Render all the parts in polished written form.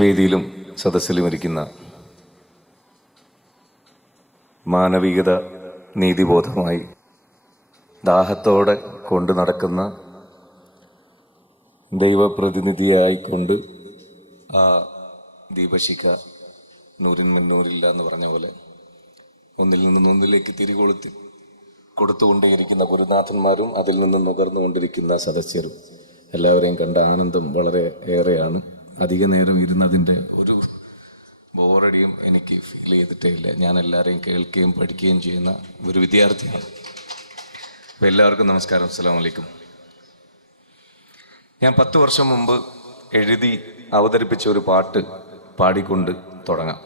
വേദിയിലും സദസ്സിലും ഇരിക്കുന്ന മാനവികത നീതിബോധമായി ദാഹത്തോടെ കൊണ്ടു നടക്കുന്ന ദൈവപ്രതിനിധിയായിക്കൊണ്ട് ആ ദീപശിഖ നൂരിൻ മുന്നൂരില്ല എന്ന് പറഞ്ഞ പോലെ ഒന്നിൽ നിന്ന് ഒന്നിലേക്ക് കൊടുത്തുകൊണ്ടേയിരിക്കുന്ന ഗുരുനാഥന്മാരും അതിൽ നിന്ന് നുകർന്നുകൊണ്ടിരിക്കുന്ന സദസ്യരും എല്ലാവരെയും കണ്ട ആനന്ദം വളരെ ഏറെയാണ്. അധിക നേരം ഇരുന്നതിൻ്റെ ഒരു ബോറടിയും എനിക്ക് ഫീൽ ചെയ്തിട്ടേ ഇല്ല. ഞാൻ എല്ലാവരെയും കേൾക്കുകയും പഠിക്കുകയും ചെയ്യുന്ന ഒരു വിദ്യാർത്ഥിയാണ്. അപ്പോൾ എല്ലാവർക്കും നമസ്കാരം, അസ്സലാമു അലൈക്കും. ഞാൻ 10 വർഷം മുമ്പ് എഴുതി അവതരിപ്പിച്ച ഒരു പാട്ട് പാടിക്കൊണ്ട് തുടങ്ങാം.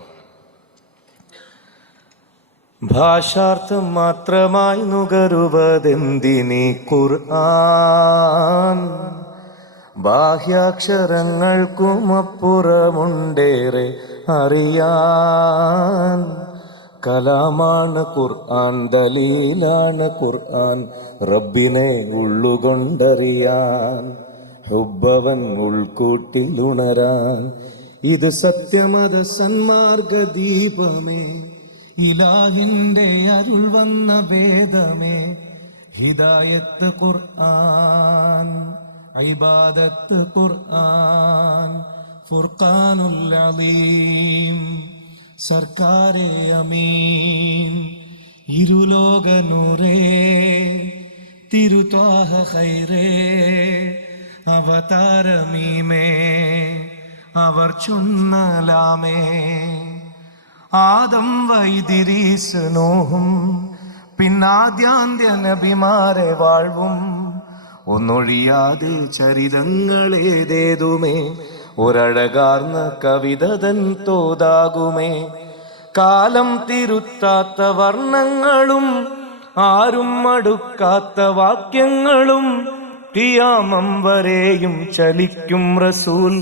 ഭാഷാർത്ഥം മാത്രമായി നുകരുവതെന്തിനീ ഖുർആൻ, ബാഹ്യാക്ഷരങ്ങൾക്കുമപ്പുറമുണ്ടേറെ അറിയാൻ. കലാമാണ് ഖുർആൻ, ദലീലാണ് ഖുർആൻ, റബ്ബിനെ ഉള്ളുകൊണ്ടറിയാൻ, ഹുബ്ബവൻ ഉൾക്കൂട്ടിലുണരാൻ. ഇത് സത്യമത സന്മാർഗ ദീപമേ, ഇലാഹിന്റെ അരുൾ വന്ന വേദമേ, ഹിദായത്ത് ഖുർആൻ, ഇബാദത്ത് ഖുർആൻ, ഫുർഖാനുൽ അലീം, സർക്കാരെ അമീൻ, ഇരുലോക നൂറേ, തിരുത്വാഹ ഖൈറേ, അവതാരമീമേ, അവർ ചൊന്നലാമേ. ആദം വൈദിരീസ് നോഹും പിന്നാദ്യാന്ത്യ നബിമാരെ വാഴ്വും, ഒന്നൊഴിയാതെ ചരിതങ്ങളേതേതുമേ, ഒരഴകാർന്ന കവിതതൻ തോതാകുമേ. കാലം തിരുത്താത്ത വർണ്ണങ്ങളും ആരും അടുക്കാത്ത വാക്യങ്ങളും, ഖിയാമം വരെയും ചലിക്കും റസൂൽ,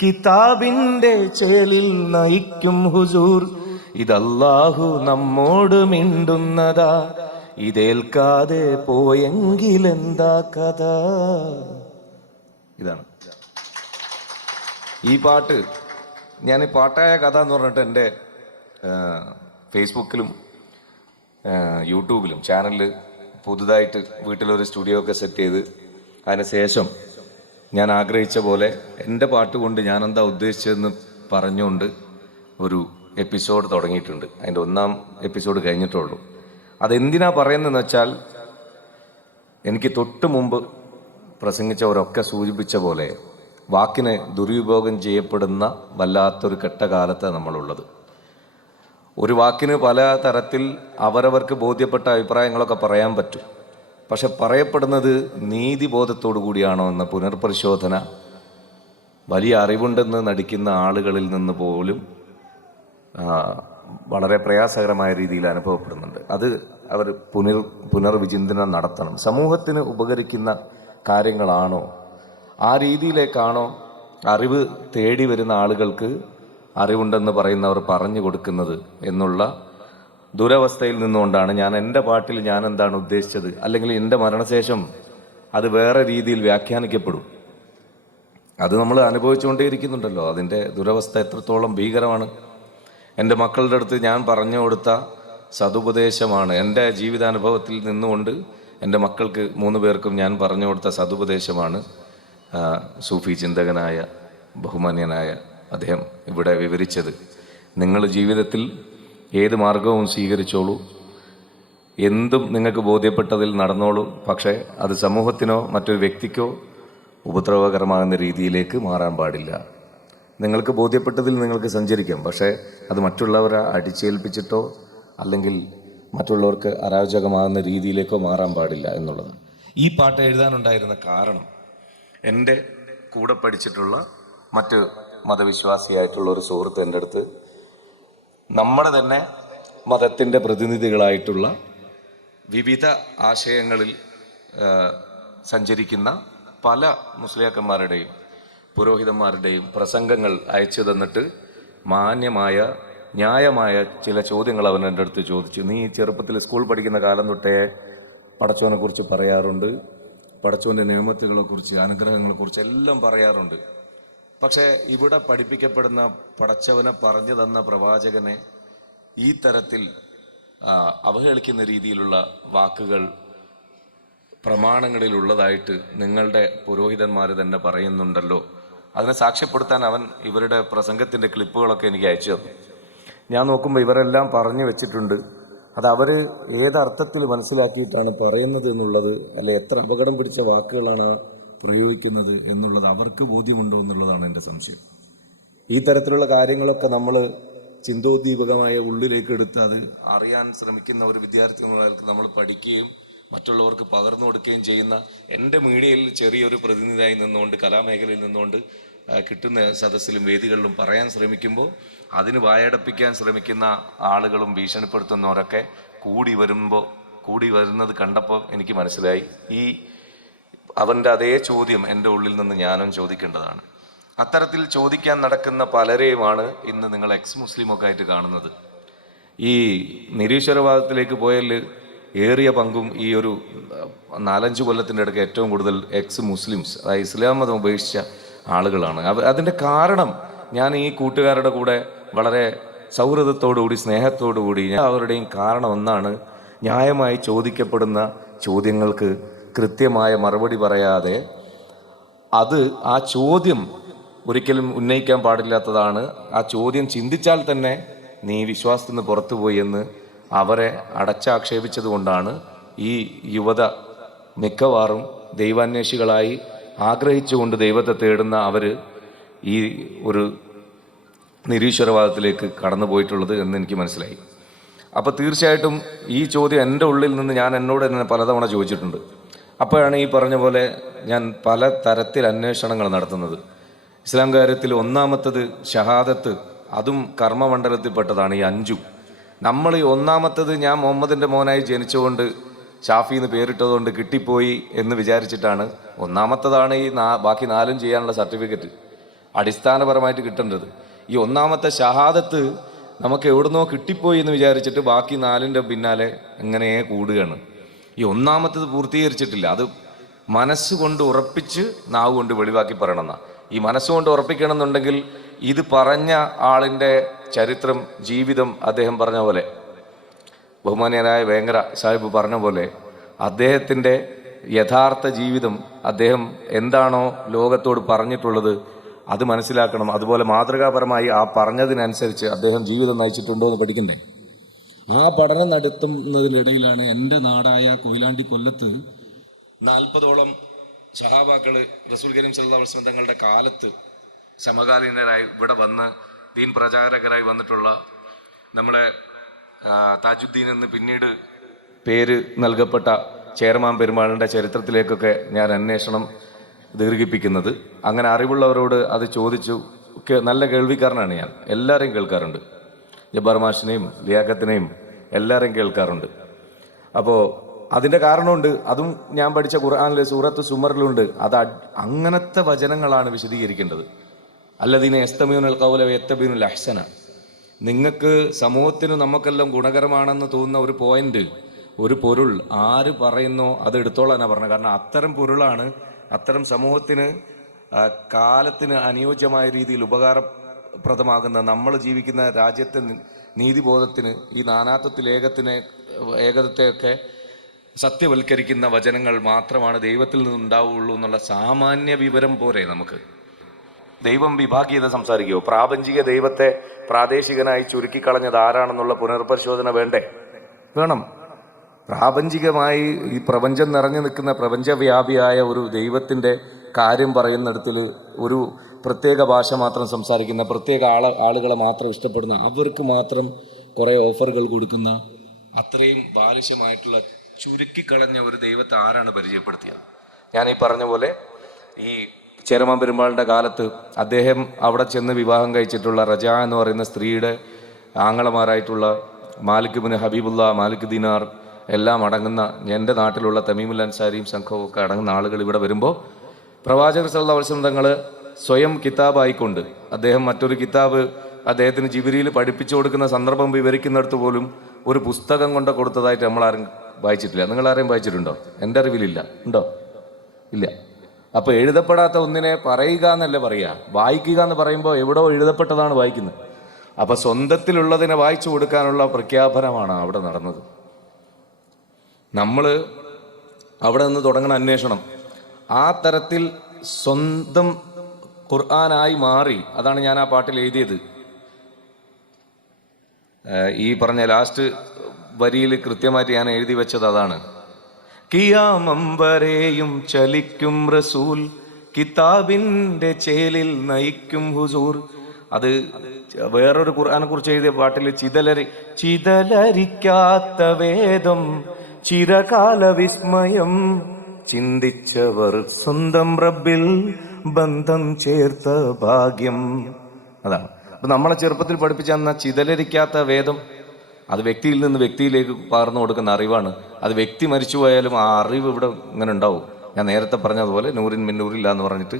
കിതാബിന്റെ ചേലിൽ നയിക്കും ഹുസൂർ. ഇതല്ലാഹു നമ്മോട് മിണ്ടുന്നതാ, ഇതേൽക്കാതെ പോയെങ്കിലെന്താ കഥ. ഇതാണ് ഈ പാട്ട്. ഞാൻ ഈ പാട്ടായ കഥ എന്ന് പറഞ്ഞിട്ട് എൻ്റെ ഫേസ്ബുക്കിലും യൂട്യൂബിലും ചാനലിൽ പുതുതായിട്ട് വീട്ടിലൊരു സ്റ്റുഡിയോ ഒക്കെ സെറ്റ് ചെയ്ത് അതിന് ശേഷം ഞാൻ ആഗ്രഹിച്ച പോലെ എൻ്റെ പാട്ട് കൊണ്ട് ഞാനെന്താ ഉദ്ദേശിച്ചതെന്ന് പറഞ്ഞുകൊണ്ട് ഒരു എപ്പിസോഡ് തുടങ്ങിയിട്ടുണ്ട്. അതിൻ്റെ 1ാം എപ്പിസോഡ് കഴിഞ്ഞിട്ടുള്ളൂ. അതെന്തിനാ പറയുന്നതെന്ന് വെച്ചാൽ, എനിക്ക് തൊട്ട് മുമ്പ് പ്രസംഗിച്ചവരൊക്കെ സൂചിപ്പിച്ച പോലെ വാക്കിനെ ദുരുപയോഗം ചെയ്യപ്പെടുന്ന വല്ലാത്തൊരു കെട്ടകാലത്താണ് നമ്മളുള്ളത്. ഒരു വാക്കിന് പല തരത്തിൽ അവരവർക്ക് ബോധ്യപ്പെട്ട അഭിപ്രായങ്ങളൊക്കെ പറയാൻ പറ്റും. പക്ഷെ പറയപ്പെടുന്നത് നീതിബോധത്തോടു കൂടിയാണോ എന്ന പുനർപരിശോധന വലിയ അറിവുണ്ടെന്ന് നടിക്കുന്ന ആളുകളിൽ നിന്ന് പോലും വളരെ പ്രയാസകരമായ രീതിയിൽ അനുഭവപ്പെടുന്നുണ്ട്. അത് അവർ പുനർവിചിന്തനം നടത്തണം. സമൂഹത്തിന് ഉപകരിക്കുന്ന കാര്യങ്ങളാണോ, ആ രീതിയിലേക്കാണോ അറിവ് തേടി വരുന്ന ആളുകൾക്ക് അറിവുണ്ടെന്ന് പറയുന്നവർ പറഞ്ഞു കൊടുക്കുന്നത് എന്നുള്ള ദുരവസ്ഥയിൽ നിന്നുകൊണ്ടാണ് ഞാൻ എൻ്റെ പാട്ടിൽ ഞാൻ എന്താണ് ഉദ്ദേശിച്ചത്, അല്ലെങ്കിൽ എൻ്റെ മരണശേഷം അത് വേറെ രീതിയിൽ വ്യാഖ്യാനിക്കപ്പെടും. അത് നമ്മൾ അനുഭവിച്ചുകൊണ്ടേയിരിക്കുന്നുണ്ടല്ലോ. അതിൻ്റെ ദുരവസ്ഥ എത്രത്തോളം ഭീകരമാണ്. എൻ്റെ മക്കളുടെ അടുത്ത് ഞാൻ പറഞ്ഞു കൊടുത്ത സതുപദേശമാണ്, എൻ്റെ ജീവിതാനുഭവത്തിൽ നിന്നുകൊണ്ട് എൻ്റെ മക്കൾക്ക് 3 പേർക്കും ഞാൻ പറഞ്ഞു കൊടുത്ത സതുപദേശമാണ് സൂഫി ചിന്തകനായ ബഹുമാന്യനായ അദ്ദേഹം ഇവിടെ വിവരിച്ചത്. നിങ്ങൾ ജീവിതത്തിൽ ഏത് മാർഗവും സ്വീകരിച്ചോളൂ, എന്തും നിങ്ങൾക്ക് ബോധ്യപ്പെട്ടതിൽ നടന്നോളൂ. പക്ഷേ അത് സമൂഹത്തിനോ മറ്റൊരു വ്യക്തിക്കോ ഉപദ്രവകരമാകുന്ന രീതിയിലേക്ക് മാറാൻ പാടില്ല. നിങ്ങൾക്ക് ബോധ്യപ്പെട്ടതിൽ നിങ്ങൾക്ക് സഞ്ചരിക്കാം, പക്ഷേ അത് മറ്റുള്ളവരെ അടിച്ചേൽപ്പിച്ചിട്ടോ അല്ലെങ്കിൽ മറ്റുള്ളവർക്ക് അരാജകമാകുന്ന രീതിയിലേക്കോ മാറാൻ പാടില്ല എന്നുള്ളത്. ഈ പാട്ട് എഴുതാനുണ്ടായിരുന്ന കാരണം, എൻ്റെ കൂടെ പഠിച്ചിട്ടുള്ള മറ്റ് മതവിശ്വാസിയായിട്ടുള്ള ഒരു സുഹൃത്ത് എൻ്റെ അടുത്ത് നമ്മുടെ തന്നെ മതത്തിൻ്റെ പ്രതിനിധികളായിട്ടുള്ള വിവിധ ആശയങ്ങളിൽ സഞ്ചരിക്കുന്ന പല മുസ്ലിയാക്കന്മാരുടെയും പുരോഹിതന്മാരുടെയും പ്രസംഗങ്ങൾ അയച്ചു തന്നിട്ട് മാന്യമായ ന്യായമായ ചില ചോദ്യങ്ങൾ അവൻ എൻ്റെ അടുത്ത് ചോദിച്ചു. നീ ചെറുപ്പത്തിൽ സ്കൂൾ പഠിക്കുന്ന കാലം തൊട്ടേ പടച്ചോനെക്കുറിച്ച് പറയാറുണ്ട്, പടച്ചോൻ്റെ നിയമത്തുകളെക്കുറിച്ച് അനുഗ്രഹങ്ങളെക്കുറിച്ച് എല്ലാം പറയാറുണ്ട്. പക്ഷെ ഇവിടെ പഠിപ്പിക്കപ്പെടുന്ന പടച്ചവനെ പറഞ്ഞു തന്ന പ്രവാചകനെ ഈ തരത്തിൽ അവഹേളിക്കുന്ന രീതിയിലുള്ള വാക്കുകൾ പ്രമാണങ്ങളിലുള്ളതായിട്ട് നിങ്ങളുടെ പുരോഹിതന്മാർ തന്നെ പറയുന്നുണ്ടല്ലോ. അതിനെ സാക്ഷ്യപ്പെടുത്താൻ അവൻ ഇവരുടെ പ്രസംഗത്തിന്റെ ക്ലിപ്പുകളൊക്കെ എനിക്ക് അയച്ചു തന്നു. ഞാൻ നോക്കുമ്പോൾ ഇവരെല്ലാം പറഞ്ഞു വെച്ചിട്ടുണ്ട്. അത് അവർ ഏതർത്ഥത്തിൽ മനസ്സിലാക്കിയിട്ടാണ് പറയുന്നത് എന്നുള്ളത്, അല്ലെ എത്ര അപകടം പിടിച്ച വാക്കുകളാണ് പ്രയോഗിക്കുന്നത് എന്നുള്ളത് അവർക്ക് ബോധ്യമുണ്ടോ എന്നുള്ളതാണ് എൻ്റെ സംശയം. ഈ തരത്തിലുള്ള കാര്യങ്ങളൊക്കെ നമ്മൾ ചിന്തോദ്ദീപകമായ ഉള്ളിലേക്ക് എടുത്ത് അത് അറിയാൻ ശ്രമിക്കുന്ന ഒരു വിദ്യാർത്ഥി എന്നുള്ളവർക്ക് നമ്മൾ പഠിക്കുകയും മറ്റുള്ളവർക്ക് പകർന്നു കൊടുക്കുകയും ചെയ്യുന്ന എൻ്റെ മീഡിയയിൽ ചെറിയൊരു പ്രതിനിധിയായി നിന്നുകൊണ്ട് കലാമേഖലയിൽ നിന്നുകൊണ്ട് കിട്ടുന്ന സദസ്സിലും വേദികളിലും പറയാൻ ശ്രമിക്കുമ്പോൾ അതിന് വായടപ്പിക്കാൻ ശ്രമിക്കുന്ന ആളുകളും ഭീഷണിപ്പെടുത്തുന്നവരൊക്കെ കൂടി വരുന്നത് കണ്ടപ്പോൾ എനിക്ക് മനസ്സിലായി ഈ അവൻ്റെ അതേ ചോദ്യം എൻ്റെ ഉള്ളിൽ നിന്ന് ഞാനും ചോദിക്കേണ്ടതാണ്. അത്തരത്തിൽ ചോദിക്കാൻ നടക്കുന്ന പലരെയുമാണ് ഇന്ന് നിങ്ങൾ എക്സ് മുസ്ലിമൊക്കെ ആയിട്ട് കാണുന്നത്. ഈ നിരീശ്വരവാദത്തിലേക്ക് പോയാൽ ഏറിയ പങ്കും ഈ ഒരു 4-5 കൊല്ലത്തിൻ്റെ ഇടയ്ക്ക് ഏറ്റവും കൂടുതൽ എക്സ് മുസ്ലിംസ്, അതായത് ഇസ്ലാം മതം ഉപേക്ഷിച്ച ആളുകളാണ്. അതിൻ്റെ കാരണം ഞാൻ ഈ കൂട്ടുകാരുടെ കൂടെ വളരെ സൗഹൃദത്തോടുകൂടി സ്നേഹത്തോടുകൂടി അവരുടെയും കാരണം ഒന്നാണ്, ന്യായമായി ചോദിക്കപ്പെടുന്ന ചോദ്യങ്ങൾക്ക് കൃത്യമായ മറുപടി പറയാതെ ആ ചോദ്യം ഒരിക്കലും ഉന്നയിക്കാൻ പാടില്ലാത്തതാണ്. ആ ചോദ്യം ചിന്തിച്ചാൽ തന്നെ നീ വിശ്വാസത്തിൽ നിന്ന് പുറത്തുപോയി എന്ന് അവരെ അടച്ചാക്ഷേപിച്ചത് കൊണ്ടാണ് ഈ യുവത മിക്കവാറും ദൈവാന്വേഷികളായി ആഗ്രഹിച്ചുകൊണ്ട് ദൈവത്തെ തേടുന്ന അവർ ഈ ഒരു നിരീശ്വരവാദത്തിലേക്ക് കടന്നു പോയിട്ടുള്ളത് എന്ന് എനിക്ക് മനസ്സിലായി. അപ്പോൾ തീർച്ചയായിട്ടും ഈ ചോദ്യം എൻ്റെ ഉള്ളിൽ നിന്ന് ഞാൻ എന്നോട് തന്നെ പലതവണ ചോദിച്ചിട്ടുണ്ട്. അപ്പോഴാണ് ഈ പറഞ്ഞ പോലെ ഞാൻ പല തരത്തിൽ അന്വേഷണങ്ങൾ നടത്തുന്നത്. ഇസ്ലാം കാര്യത്തിൽ ഒന്നാമത്തത് ഷഹാദത്ത്, അതും കർമ്മമണ്ഡലത്തിൽപ്പെട്ടതാണ് ഈ 5. നമ്മൾ ഈ ഒന്നാമത്തത് ഞാൻ മുഹമ്മദിൻ്റെ മോനായി ജനിച്ചുകൊണ്ട് ഷാഫിന്ന് പേരിട്ടതുകൊണ്ട് കിട്ടിപ്പോയി എന്ന് വിചാരിച്ചിട്ടാണ്. ഒന്നാമത്തതാണ് ഈ ബാക്കി 4 ചെയ്യാനുള്ള സർട്ടിഫിക്കറ്റ് അടിസ്ഥാനപരമായിട്ട് കിട്ടേണ്ടത്. ഈ ഒന്നാമത്തെ ഷഹാദത്ത് നമുക്ക് എവിടുന്നോ കിട്ടിപ്പോയി എന്ന് വിചാരിച്ചിട്ട് ബാക്കി 4ൻ്റെ പിന്നാലെ എങ്ങനെ കൂടുകയാണ്. ഈ ഒന്നാമത്തത് പൂർത്തീകരിച്ചിട്ടില്ല. അത് മനസ്സുകൊണ്ട് ഉറപ്പിച്ച് നാവ് കൊണ്ട് വെളിവാക്കി പറയണമെന്നാണ്. ഈ മനസ്സുകൊണ്ട് ഉറപ്പിക്കണം എന്നുണ്ടെങ്കിൽ ഇത് പറഞ്ഞ ആളിൻ്റെ ചരിത്രം, ജീവിതം അദ്ദേഹം പറഞ്ഞ പോലെ, ബഹുമാന്യനായ വേങ്ങര സാഹിബ് പറഞ്ഞ പോലെ അദ്ദേഹത്തിൻ്റെ യഥാർത്ഥ ജീവിതം, അദ്ദേഹം എന്താണോ ലോകത്തോട് പറഞ്ഞിട്ടുള്ളത് അത് മനസ്സിലാക്കണം. അതുപോലെ മാതൃകാപരമായി ആ പറഞ്ഞതിനനുസരിച്ച് അദ്ദേഹം ജീവിതം നയിച്ചിട്ടുണ്ടോ എന്ന് പഠിക്കണ്ടേ. ആ പഠനം നടത്തുന്നതിനിടയിലാണ് എൻ്റെ നാടായ കൊയിലാണ്ടി കൊല്ലത്ത് 40ഓളം സഹാബാക്കള് റസൂൽ കരീം സല്ലല്ലാഹു അലൈഹി വസല്ലം തങ്ങളുടെ കാലത്ത് സമകാലീനരായി ഇവിടെ വന്ന് ദീൻ പ്രചാരകരായി വന്നിട്ടുള്ള നമ്മളെ താജുദ്ദീൻ എന്ന് പിന്നീട് പേര് നൽകപ്പെട്ട ചേരമാൻ പെരുമാളിൻ്റെ ചരിത്രത്തിലേക്കൊക്കെ ഞാൻ അന്വേഷണം ദീർഘിപ്പിക്കുന്നത്. അങ്ങനെ അറിവുള്ളവരോട് അത് ചോദിച്ചു. നല്ല കേൾവിക്കാരനാണ് ഞാൻ, എല്ലാവരെയും കേൾക്കാറുണ്ട്. ജബ്ബാർ മാഷിനെയും ലിയാഖത്തിനെയും എല്ലാവരെയും കേൾക്കാറുണ്ട്. അപ്പോൾ അതിൻ്റെ കാരണമുണ്ട്. അതും ഞാൻ പഠിച്ച ഖുർആനിലെ സൂറത്ത് സുമറിലുണ്ട്. അത് അങ്ങനത്തെ വചനങ്ങളാണ് വിശദീകരിക്കേണ്ടത്. അല്ലദീന യസ്തമിഉനൽ ഖൗല വയത്തബിഉനൽ അഹ്സന. നിങ്ങൾക്ക് സമൂഹത്തിന് നമുക്കെല്ലാം ഗുണകരമാണെന്ന് തോന്നുന്ന ഒരു പോയിന്റ്, ഒരു പൊരുൾ ആര് പറയുന്നോ അത് എടുത്തോളാനാണ് പറഞ്ഞത്. കാരണം അത്തരം പൊരുളാണ്, അത്തരം സമൂഹത്തിന് കാലത്തിന് അനുയോജ്യമായ രീതിയിൽ ഉപകാരപ്രദമാകുന്ന നമ്മൾ ജീവിക്കുന്ന രാജ്യത്തെ നീതിബോധത്തിന്, ഈ നാനാത്വത്തിൽ ഏകത്വത്തെയൊക്കെ സത്യവൽക്കരിക്കുന്ന വചനങ്ങൾ മാത്രമാണ് ദൈവത്തിൽ നിന്നുണ്ടാവുള്ളൂ എന്നുള്ള സാമാന്യ വിവരം പോരെ നമുക്ക്. ദൈവം വിഭാഗീയത സംസാരിക്കുമോ? പ്രാപഞ്ചിക ദൈവത്തെ പ്രാദേശികനായി ചുരുക്കിക്കളഞ്ഞത് ആരാണെന്നുള്ള പുനർപരിശോധന വേണ്ടേ? വേണം. പ്രാപഞ്ചികമായി ഈ പ്രപഞ്ചം നിറഞ്ഞു നിൽക്കുന്ന പ്രപഞ്ചവ്യാപിയായ ഒരു ദൈവത്തിൻ്റെ കാര്യം പറയുന്നിടത്തിൽ ഒരു പ്രത്യേക ഭാഷ മാത്രം സംസാരിക്കുന്ന, പ്രത്യേക ആളുകളെ മാത്രം ഇഷ്ടപ്പെടുന്ന, അവർക്ക് മാത്രം കുറേ ഓഫറുകൾ കൊടുക്കുന്ന, അത്രയും ബാലിശമായിട്ടുള്ള ചുരുക്കിക്കളഞ്ഞ ഒരു ദൈവത്തെ ആരാണ് പരിചയപ്പെടുത്തിയത്? ഞാൻ ഈ പറഞ്ഞ പോലെ ഈ ചേരമാൻ പെരുമാളിൻ്റെ കാലത്ത് അദ്ദേഹം അവിടെ ചെന്ന് വിവാഹം കഴിച്ചിട്ടുള്ള റജ എന്ന് പറയുന്ന സ്ത്രീയുടെ ആങ്ങളമാരായിട്ടുള്ള മാലിക് ബിൻ ഹബീബുള്ള, മാലിക് ദിനാർ എല്ലാം അടങ്ങുന്ന, എൻ്റെ നാട്ടിലുള്ള തമീമുൽ അൻസാരിയും സംഘവും ഒക്കെ അടങ്ങുന്ന ആളുകൾ ഇവിടെ വരുമ്പോൾ പ്രവാചകർ സല്ലല്ലാഹു അലൈഹി വസല്ലം തങ്ങൾ സ്വയം കിതാബായിക്കൊണ്ട് അദ്ദേഹം മറ്റൊരു കിതാബ് അദ്ദേഹത്തിന് ജിബ്രീൽ പഠിപ്പിച്ചു കൊടുക്കുന്ന സന്ദർഭം വിവരിക്കുന്നിടത്ത് പോലും ഒരു പുസ്തകം കൊണ്ട് കൊടുത്തതായിട്ട് നമ്മളാരും വായിച്ചിട്ടില്ല. നിങ്ങളാരെയും വായിച്ചിട്ടുണ്ടോ? എൻ്റെ അറിവിലില്ല. ഉണ്ടോ? ഇല്ല. അപ്പോൾ എഴുതപ്പെടാത്ത ഒന്നിനെ പറയുക എന്നല്ലേ പറയുക, വായിക്കുക എന്ന് പറയുമ്പോൾ എവിടോ എഴുതപ്പെട്ടതാണ് വായിക്കുന്നത്. അപ്പോൾ സ്വന്തത്തിലുള്ളതിനെ വായിച്ചു കൊടുക്കാനുള്ള പ്രഖ്യാപനമാണ് അവിടെ നടന്നത്. നമ്മൾ അവിടെ നിന്ന് തുടങ്ങുന്ന അന്വേഷണം ആ തരത്തിൽ സ്വന്തം ഖുർആനായി മാറി. അതാണ് ഞാൻ ആ പാട്ടിൽ എഴുതിയത്. ഈ പറഞ്ഞ ലാസ്റ്റ് വരിയിൽ കൃത്യമായിട്ട് ഞാൻ എഴുതി വെച്ചത് അതാണ്. കിയാമം വരെയും ചലിക്കും റസൂൽ, കിതാബിന്റെ ചേലിൽ നയിക്കും ഹുസൂർ. അത് വേറൊരു ഖുർആനെ കുറിച്ച് എഴുതിയ പാട്ടിൽ ചിതലരിക്കാത്ത വേദം ചിരകാല വിസ്മയം ചിന്തിച്ചവർ സ്വന്തം റബ്ബിൽ ബന്ധം ചേർത്ത ഭാഗ്യം. അതാണ്. അപ്പൊ നമ്മളെ ചെറുപ്പത്തിൽ പഠിപ്പിച്ച അന്ന ചിതലരിക്കാത്ത വേദം, അത് വ്യക്തിയിൽ നിന്ന് വ്യക്തിയിലേക്ക് പകർന്നു കൊടുക്കുന്ന അറിവാണ്. അത് വ്യക്തി മരിച്ചുപോയാലും ആ അറിവ് ഇവിടെ ഇങ്ങനെ ഉണ്ടാവും. ഞാൻ നേരത്തെ പറഞ്ഞതുപോലെ നൂറിൻ മിന്നൂറില്ല എന്ന് പറഞ്ഞിട്ട്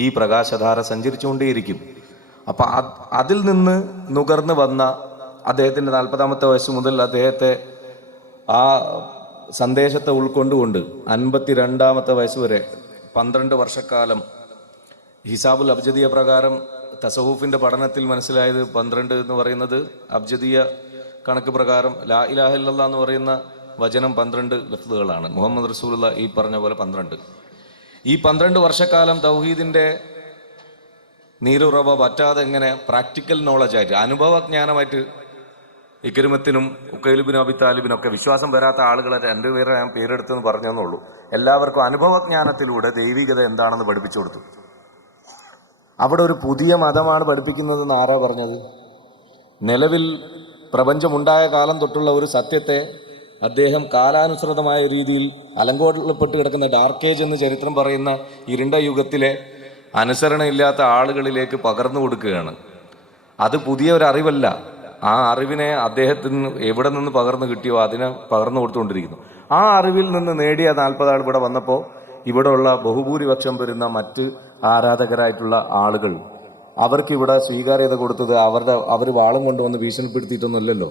ഈ പ്രകാശധാര സഞ്ചരിച്ചുകൊണ്ടേയിരിക്കും. അപ്പൊ അതിൽ നിന്ന് നുകർന്നു വന്ന അദ്ദേഹത്തിന്റെ 40-ാമത്തെ വയസ്സ് മുതൽ അദ്ദേഹത്തെ ആ സന്ദേശത്തെ ഉൾക്കൊണ്ടുകൊണ്ട് 52-ാമത്തെ വയസ്സ് വരെ 12 വർഷക്കാലം ഹിസാബുൽ അബ്ജദിയ പ്രകാരം തസവൂഫിന്റെ പഠനത്തിൽ മനസ്സിലായത് 12 എന്ന് പറയുന്നത് അബ്ജദിയ കണക്ക് പ്രകാരം ലാ ഇലാഹ ഇല്ലല്ലാഹ് എന്ന് പറയുന്ന വചനം 12 ലഫ്ളുകളാണ്. മുഹമ്മദ് റസൂലുള്ളാഹി ഈ പറഞ്ഞ പോലെ 12. ഈ 12 വർഷക്കാലം തൗഹീദിന്റെ നീരുറവ പറ്റാതെ എങ്ങനെ പ്രാക്ടിക്കൽ നോളജായിട്ട് അനുഭവജ്ഞാനമായിട്ട് ഇക്രിമത്തിനും ഉക്കൈലുബിനും അബി താലിബിനൊക്കെ വിശ്വാസം വരാത്ത ആളുകളെ 2 പേരെ ഞാൻ പേരെടുത്തെന്ന് പറഞ്ഞെന്നുള്ളൂ. എല്ലാവർക്കും അനുഭവജ്ഞാനത്തിലൂടെ ദൈവികത എന്താണെന്ന് പഠിപ്പിച്ചു കൊടുത്തു. അവിടെ ഒരു പുതിയ മതമാണ് പഠിപ്പിക്കുന്നതെന്ന് ആരാ പറഞ്ഞത്? നിലവിൽ പ്രപഞ്ചമുണ്ടായ കാലം തൊട്ടുള്ള ഒരു സത്യത്തെ അദ്ദേഹം കാലാനുസൃതമായ രീതിയിൽ അലങ്കോലപ്പെട്ട് കിടക്കുന്ന ഡാർക്ക് ഏജ് എന്ന് ചരിത്രം പറയുന്ന ഇരുണ്ട യുഗത്തിലെ അനുസരണയില്ലാത്ത ആളുകളിലേക്ക് പകർന്നു കൊടുക്കുകയാണ്. അത് പുതിയ ഒരു അറിവല്ല. ആ അറിവിനെ അദ്ദേഹത്തിന് എവിടെ നിന്ന് പകർന്നു കിട്ടിയോ അതിനെ പകർന്നു കൊടുത്തുകൊണ്ടിരിക്കുന്നു. ആ അറിവിൽ നിന്ന് നേടിയ 40 ആൾ ഇവിടെ വന്നപ്പോൾ ഇവിടെയുള്ള ബഹുഭൂരിപക്ഷം വരുന്ന മറ്റ് ആരാധകരായിട്ടുള്ള ആളുകൾ അവർക്കിവിടെ സ്വീകാര്യത കൊടുത്തത് അവർ വാളും കൊണ്ടുവന്ന് ഭീഷണിപ്പെടുത്തിയിട്ടൊന്നുമല്ലല്ലോ.